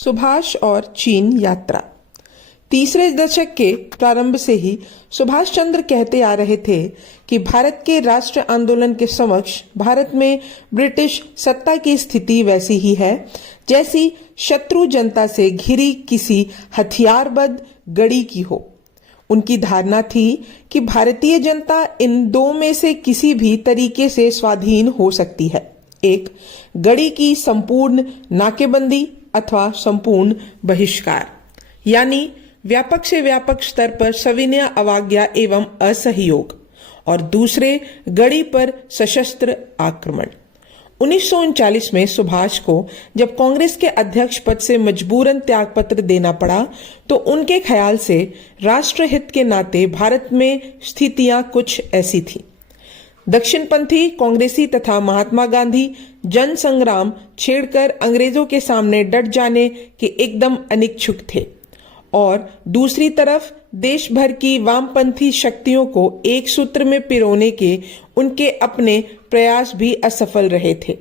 सुभाष और चीन यात्रा। तीसरे दशक के प्रारंभ से ही सुभाष चंद्र कहते आ रहे थे कि भारत के राष्ट्र आंदोलन के समक्ष भारत में ब्रिटिश सत्ता की स्थिति वैसी ही है जैसी शत्रु जनता से घिरी किसी हथियारबंद गढ़ी की हो। उनकी धारणा थी कि भारतीय जनता इन दो में से किसी भी तरीके से स्वाधीन हो सकती है, एक गढ़ी की संपूर्ण नाकेबंदी अथवा संपूर्ण बहिष्कार, यानी व्यापक से व्यापक स्तर पर सविनय अवज्ञा एवं असहयोग, और दूसरे गढ़ी पर सशस्त्र आक्रमण। 1939 में सुभाष को जब कांग्रेस के अध्यक्ष पद से मजबूरन त्यागपत्र देना पड़ा तो उनके ख्याल से राष्ट्रहित के नाते भारत में स्थितियां कुछ ऐसी थी। दक्षिणपंथी कांग्रेसी तथा महात्मा गांधी जन संग्राम छेड़कर अंग्रेजों के सामने डट जाने के एकदम अनिच्छुक थे, और दूसरी तरफ देश भर की वामपंथी शक्तियों को एक सूत्र में पिरोने के उनके अपने प्रयास भी असफल रहे थे।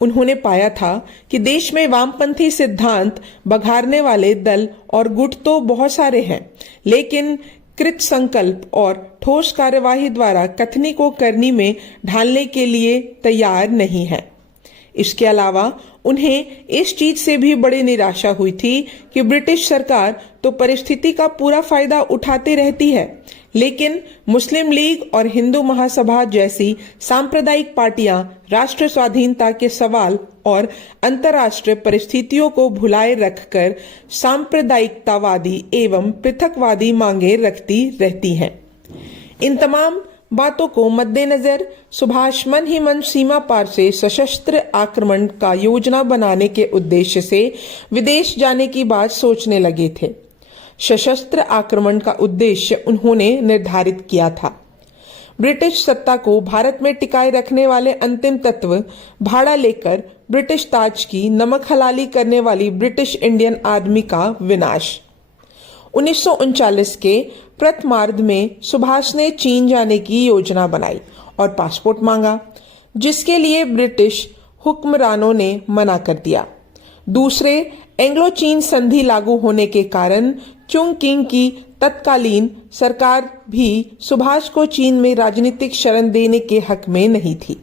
उन्होंने पाया था कि देश में वामपंथी सिद्धांत बघारने वाले दल और गुट तो बहुत सारे हैं, लेकिन कृत संकल्प और ठोस कार्यवाही द्वारा कथनी को करनी में ढालने के लिए तैयार नहीं है। इसके अलावा उन्हें इस चीज से भी बड़ी निराशा हुई थी कि ब्रिटिश सरकार तो परिस्थिति का पूरा फायदा उठाती रहती है, लेकिन मुस्लिम लीग और हिंदू महासभा जैसी सांप्रदायिक पार्टियां राष्ट्र स्वाधीनता के सवाल और अंतर्राष्ट्रीय परिस्थितियों को भुलाए रखकर सांप्रदायिकतावादी एवं पृथकवादी मांगे रखती रहती हैं। इन तमाम बातों को मद्देनजर सुभाष मन ही मन सीमा पार से सशस्त्र आक्रमण का योजना बनाने के उद्देश्य से विदेश जाने की बात सोचने लगे थे। सशस्त्र आक्रमण का उद्देश्य उन्होंने निर्धारित किया था। ब्रिटिश सत्ता को भारत में टिकाए रखने वाले अंतिम तत्व भाड़ा लेकर ब्रिटिश ताज की नमक हलाली करने वाली ब्रिटिश इंडियन आर्मी का विनाश। 1939 के प्रथमार्ध में सुभाष ने चीन जाने की योजना बनाई और पासपोर्ट मांगा, जिसके लिए ब्रिटिश हुक्मरानों ने मना कर दिया। दूसरे एंग्लो चीन संधि लागू होने के कारण चुंग किंग की तत्कालीन सरकार भी सुभाष को चीन में राजनीतिक शरण देने के हक में नहीं थी।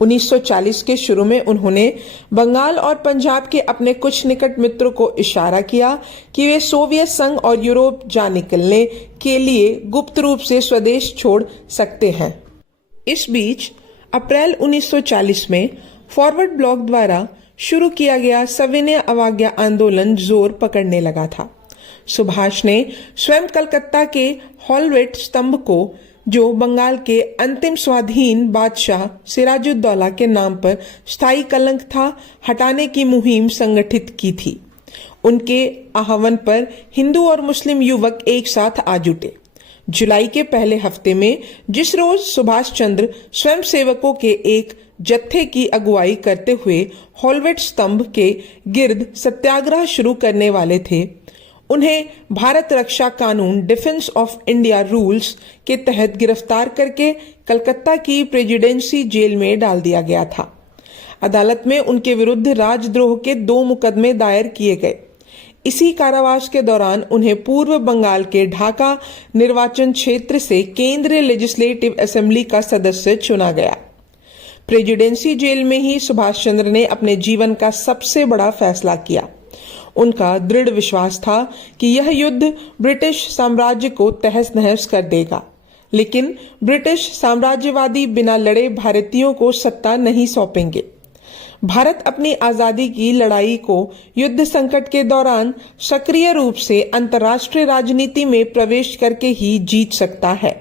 1940 के शुरू में उन्होंने बंगाल और पंजाब के अपने कुछ निकट मित्रों को इशारा किया कि वे सोवियत संघ और यूरोप जा निकलने के लिए गुप्त रूप से स्वदेश छोड़ सकते हैं। इस बीच अप्रैल 1940 में फॉरवर्ड ब्लॉक द्वारा शुरू किया गया सविनय अवज्ञा आंदोलन जोर पकड़ने लगा था। सुभाष ने स्वयं कलकत्ता के हॉलवेट स्तंभ को, जो बंगाल के अंतिम स्वाधीन बादशाह सिराजुद्दौला के नाम पर स्थायी कलंक था, हटाने की मुहिम संगठित की थी। उनके आह्वान पर हिंदू और मुस्लिम युवक एक साथ आ जुटे। जुलाई के पहले हफ्ते में, जिस रोज सुभाष चंद्र स्वयं सेवकों के एक जत्थे की अगुवाई करते हुए हॉलवेट स्तंभ के गिर्द सत्याग्रह शुरू करने वाले थे, उन्हें भारत रक्षा कानून डिफेंस ऑफ इंडिया रूल्स के तहत गिरफ्तार करके कलकत्ता की प्रेसिडेंसी जेल में डाल दिया गया था। अदालत में उनके विरुद्ध राजद्रोह के 2 मुकदमे दायर किए गए। इसी कारावास के दौरान उन्हें पूर्व बंगाल के ढाका निर्वाचन क्षेत्र से केंद्रीय लेजिस्लेटिव असेंबली का सदस्य चुना गया। प्रेसिडेंसी जेल में ही सुभाष चंद्र ने अपने जीवन का सबसे बड़ा फैसला किया। उनका दृढ़ विश्वास था कि यह युद्ध ब्रिटिश साम्राज्य को तहस नहस कर देगा, लेकिन ब्रिटिश साम्राज्यवादी बिना लड़े भारतीयों को सत्ता नहीं सौंपेंगे। भारत अपनी आजादी की लड़ाई को युद्ध संकट के दौरान सक्रिय रूप से अंतर्राष्ट्रीय राजनीति में प्रवेश करके ही जीत सकता है।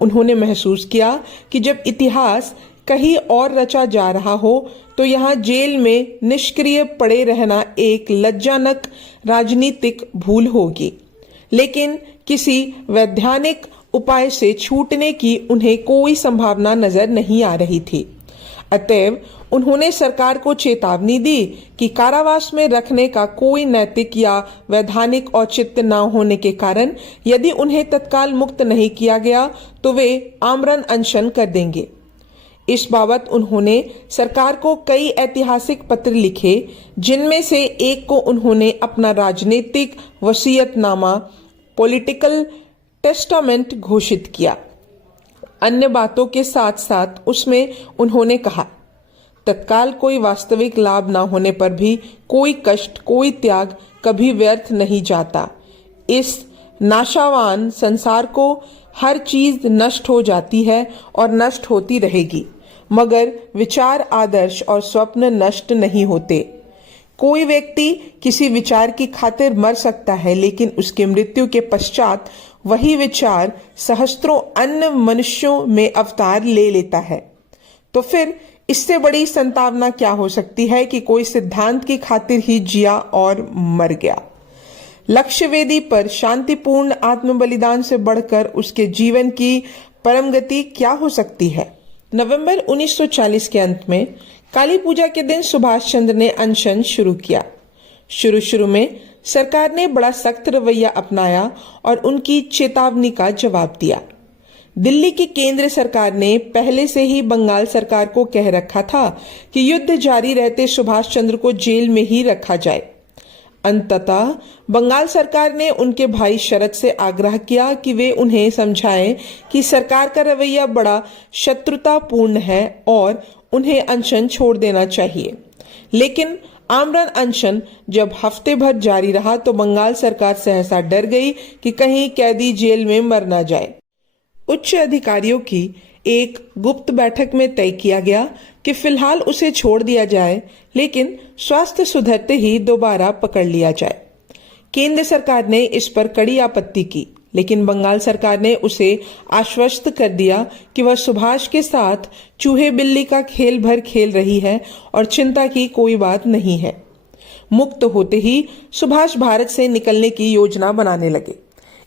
उन्होंने महसूस किया कि जब इतिहास कहीं और रचा जा रहा हो तो यहाँ जेल में निष्क्रिय पड़े रहना एक लज्जानक राजनीतिक भूल होगी, लेकिन किसी वैधानिक उपाय से छूटने की उन्हें कोई संभावना नजर नहीं आ रही थी। अतएव उन्होंने सरकार को चेतावनी दी कि कारावास में रखने का कोई नैतिक या वैधानिक औचित्य न होने के कारण यदि उन्हें तत्काल मुक्त नहीं किया गया तो वे आमरण अनशन कर देंगे। इस बाबत उन्होंने सरकार को कई ऐतिहासिक पत्र लिखे, जिनमें से एक को उन्होंने अपना राजनीतिक वसीयतनामा पॉलिटिकल टेस्टामेंट घोषित किया। अन्य बातों के साथ साथ उसमें उन्होंने कहा, तत्काल कोई वास्तविक लाभ न होने पर भी कोई कष्ट, कोई त्याग कभी व्यर्थ नहीं जाता। इस नाशावान संसार को हर चीज नष्ट हो जाती है और नष्ट होती रहेगी, मगर विचार, आदर्श और स्वप्न नष्ट नहीं होते। कोई व्यक्ति किसी विचार की खातिर मर सकता है, लेकिन उसकी मृत्यु के पश्चात वही विचार सहस्त्रों अन्य मनुष्यों में अवतार ले लेता है। तो फिर इससे बड़ी संतावना क्या हो सकती है कि कोई सिद्धांत की खातिर ही जिया और मर गया। लक्ष्य वेदी पर शांतिपूर्ण आत्म बलिदान से बढ़कर उसके जीवन की परम गति क्या हो सकती है। नवंबर 1940 के अंत में काली पूजा के दिन सुभाष चंद्र ने अनशन शुरू किया। शुरू में सरकार ने बड़ा सख्त रवैया अपनाया और उनकी चेतावनी का जवाब दिया। दिल्ली की केंद्र सरकार ने पहले से ही बंगाल सरकार को कह रखा था कि युद्ध जारी रहते सुभाष चंद्र को जेल में ही रखा जाए। अंततः बंगाल सरकार ने उनके भाई शरद से आग्रह किया कि वे उन्हें समझाएं कि सरकार का रवैया बड़ा शत्रुतापूर्ण है और उन्हें अनशन छोड़ देना चाहिए। लेकिन आमरण अनशन जब हफ्ते भर जारी रहा तो बंगाल सरकार सहसा डर गई कि कहीं कैदी जेल में मर ना जाए। उच्च अधिकारियों की एक गुप्त बैठक में तय किया गया कि फिलहाल उसे छोड़ दिया जाए, लेकिन स्वास्थ्य सुधरते ही दोबारा पकड़ लिया जाए। केंद्र सरकार ने इस पर कड़ी आपत्ति की, लेकिन बंगाल सरकार ने उसे आश्वस्त कर दिया कि वह सुभाष के साथ चूहे बिल्ली का खेल भर खेल रही है और चिंता की कोई बात नहीं है। मुक्त होते ही सुभाष भारत से निकलने की योजना बनाने लगे।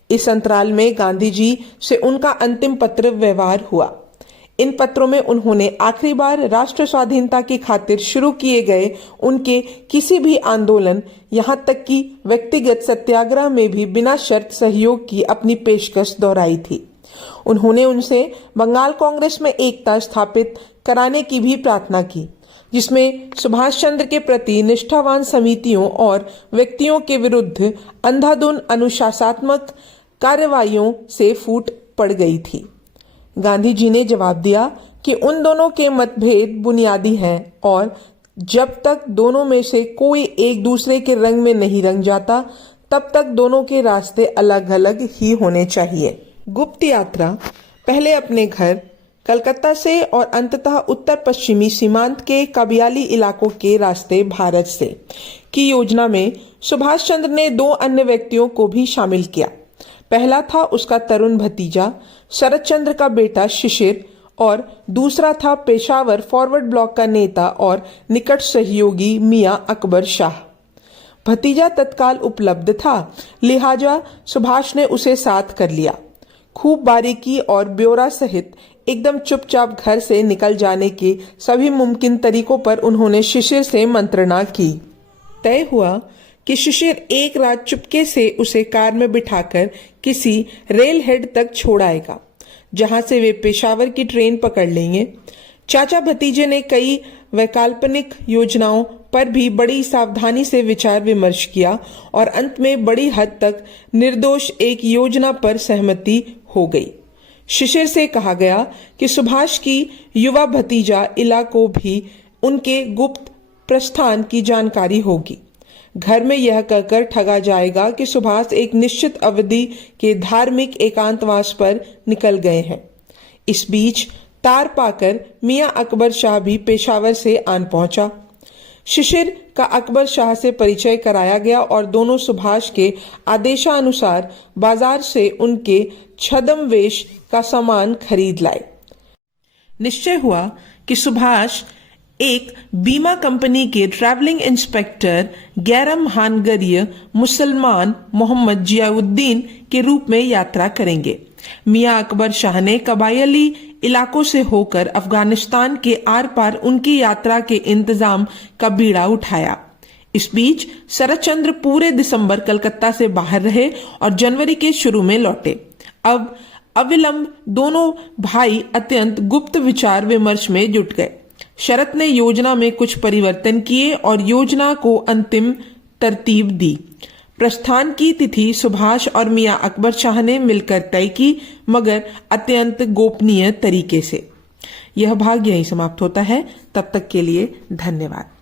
इस अंतराल में गांधी जी से उनका अंतिम पत्र व्यवहार हुआ। इन पत्रों में उन्होंने आखिरी बार राष्ट्र स्वाधीनता की खातिर शुरू किए गए उनके किसी भी आंदोलन, यहाँ तक कि व्यक्तिगत सत्याग्रह में भी बिना शर्त सहयोग की अपनी पेशकश दोहराई थी। उन्होंने उनसे बंगाल कांग्रेस में एकता स्थापित कराने की भी प्रार्थना की, जिसमें सुभाष चंद्र के प्रति निष्ठावान समितियों और व्यक्तियों के विरुद्ध अंधाधुंध अनुशासनात्मक कार्रवाइयों से फूट पड़ गई थी। गांधी जी ने जवाब दिया कि उन दोनों के मतभेद बुनियादी हैं और जब तक दोनों में से कोई एक दूसरे के रंग में नहीं रंग जाता, तब तक दोनों के रास्ते अलग अलग ही होने चाहिए। गुप्त यात्रा पहले अपने घर कलकत्ता से और अंततः उत्तर पश्चिमी सीमांत के कबियाली इलाकों के रास्ते भारत से की योजना में सुभाष चंद्र ने दो अन्य व्यक्तियों को भी शामिल किया। पहला था उसका तरुण भतीजा शरद चंद्र का बेटा शिशिर और दूसरा था पेशावर फॉरवर्ड ब्लॉक का नेता और निकट सहयोगी मियां अकबर शाह। भतीजा तत्काल उपलब्ध था, लिहाजा सुभाष ने उसे साथ कर लिया। खूब बारीकी और ब्यौरा सहित एकदम चुपचाप घर से निकल जाने के सभी मुमकिन तरीकों पर उन्होंने शिशिर से मंत्रणा की। तय हुआ कि शिशिर एक रात चुपके से उसे कार में बिठाकर किसी रेल हेड तक छोड़ाएगा, जहां से वे पेशावर की ट्रेन पकड़ लेंगे। चाचा भतीजे ने कई वैकल्पिक योजनाओं पर भी बड़ी सावधानी से विचार विमर्श किया और अंत में बड़ी हद तक निर्दोष एक योजना पर सहमति हो गई। शिशिर से कहा गया कि सुभाष की युवा भतीजा इला को भी उनके गुप्त प्रस्थान की जानकारी होगी। घर में यह कहकर ठगा जाएगा कि सुभाष एक निश्चित अवधि के धार्मिक एकांतवास पर निकल गए हैं। इस बीच तार पाकर मियां अकबर शाह भी पेशावर से आन पहुंचा। शिशिर का अकबर शाह से परिचय कराया गया और दोनों सुभाष के आदेशानुसार बाजार से उनके छद्मवेश का सामान खरीद लाए। निश्चय हुआ कि सुभाष एक बीमा कंपनी के ट्रैवलिंग इंस्पेक्टर गैरम हानगरीय मुसलमान मोहम्मद जियाउद्दीन के रूप में यात्रा करेंगे। मियां अकबर शाह ने कबायली इलाकों से होकर अफगानिस्तान के आर पार उनकी यात्रा के इंतजाम का बीड़ा उठाया। इस बीच शरद चंद्र पूरे दिसंबर कलकत्ता से बाहर रहे और जनवरी के शुरू में लौटे। अब अविलंब दोनों भाई अत्यंत गुप्त विचार विमर्श में जुट गए। शरत ने योजना में कुछ परिवर्तन किए और योजना को अंतिम तरतीब दी। प्रस्थान की तिथि सुभाष और मियां अकबर शाह ने मिलकर तय की, मगर अत्यंत गोपनीय तरीके से। यह भाग यहीं समाप्त होता है। तब तक के लिए धन्यवाद।